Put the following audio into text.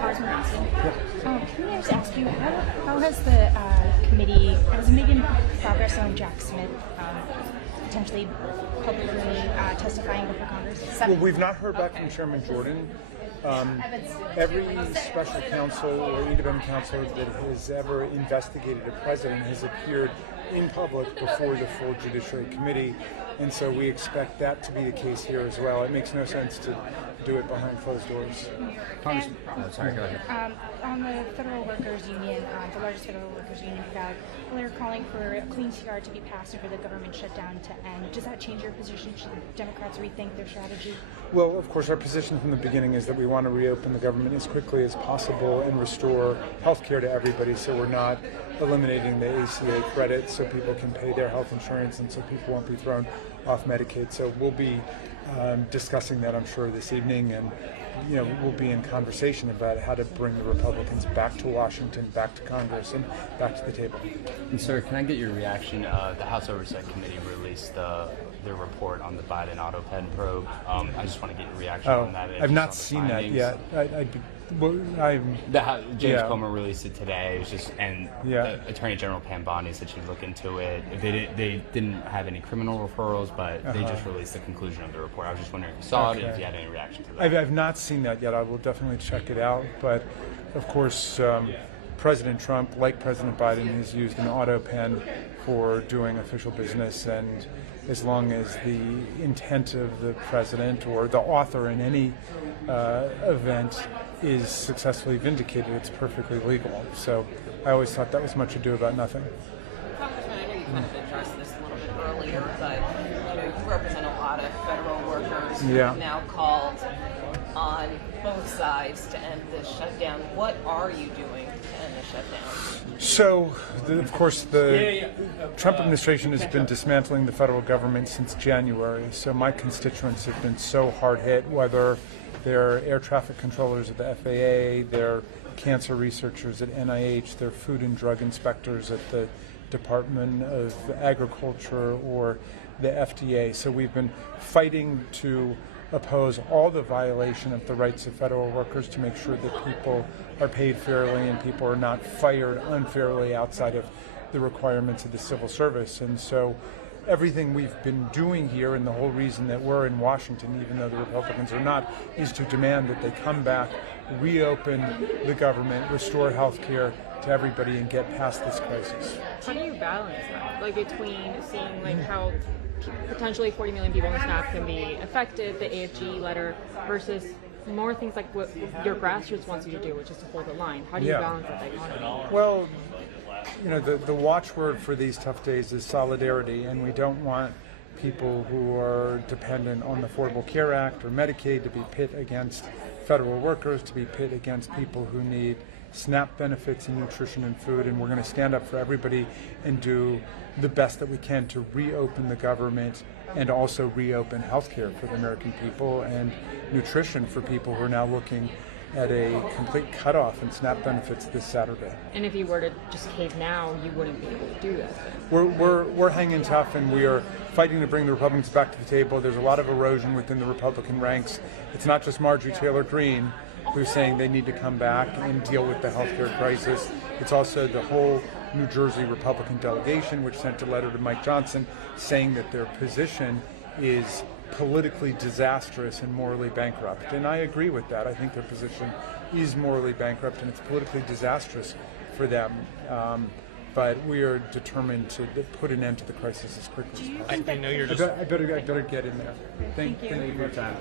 Congressman Raskin. Can I just ask you, how has the committee, has it making progress on Jack Smith potentially publicly testifying before Congress? Well, we've not heard back from Chairman Jordan. Every special counsel or independent counsel that has ever investigated a president has appeared in public before the full Judiciary Committee, and so we expect that to be the case here as well. It makes no sense to do it behind closed doors. Sorry, go ahead. On the Federal Workers Union, the largest Federal Workers Union crowd, they're calling for a clean CR to be passed and for the government shutdown to end. Does that change your position? Should Democrats rethink their strategy? Well, of course, our position from the beginning is that we want to reopen the government as quickly as possible and restore health care to everybody, so we're not eliminating the ACA credit so people can pay their health insurance and so people won't be thrown off Medicaid. So we'll be discussing that, I'm sure, this evening, and we'll be in conversation about how to bring the Republicans back to Washington, back to Congress, and back to the table. And sir, can I get your reaction? The House Oversight Committee released their report on the Biden Autopen probe. I just want to get your reaction on that. I've not seen that yet. James Comer released it today. It was just, and Attorney General Pam Bondi said she'd look into it. They didn't have any criminal referrals, but they just released the conclusion of the report. I was just wondering if you saw it and if you had any reaction to that. I've not seen that yet. I will definitely check it out. But of course, President Trump, like President Biden, has used an Autopen for doing official business, and as long as the intent of the president or the author in any event is successfully vindicated, it's perfectly legal. So I always thought that was much ado about nothing. Congressman, I know you kind of addressed this a little bit earlier, but you represent a lot of federal workers who have now called on both sides to end this shutdown. What are you doing to end the shutdown? So, of course, the Trump administration has been dismantling the federal government since January. So my constituents have been so hard hit, whether they're air traffic controllers at the FAA, they're cancer researchers at NIH, they're food and drug inspectors at the Department of Agriculture or the FDA. So we've been fighting to oppose all the violation of the rights of federal workers to make sure that people are paid fairly and people are not fired unfairly outside of the requirements of the civil service. And so everything we've been doing here, and the whole reason that we're in Washington, even though the Republicans are not, is to demand that they come back, reopen the government, restore health care to everybody, and get past this crisis. How do you balance that, between seeing how potentially 40 million people in the SNAP can be affected, the AFG letter, versus more things like what your grassroots wants you to do, which is to hold the line? How do you balance that dichotomy? Well, the watchword for these tough days is solidarity, and we don't want people who are dependent on the Affordable Care Act or Medicaid to be pit against federal workers, to be pit against people who need SNAP benefits and nutrition and food, and we're going to stand up for everybody and do the best that we can to reopen the government and also reopen healthcare for the American people and nutrition for people who are now looking at a complete cutoff in SNAP benefits this Saturday. And if you were to just cave now, you wouldn't be able to do that. We're hanging tough, and we are fighting to bring the Republicans back to the table. There's a lot of erosion within the Republican ranks. It's not just Marjorie Taylor Greene who's saying they need to come back and deal with the healthcare crisis. It's also the whole New Jersey Republican delegation, which sent a letter to Mike Johnson saying that their position is politically disastrous and morally bankrupt. And I agree with that. I think their position is morally bankrupt and it's politically disastrous for them. But we are determined to put an end to the crisis as quickly as possible. I know you're just... I better get in there. Thank you for your time.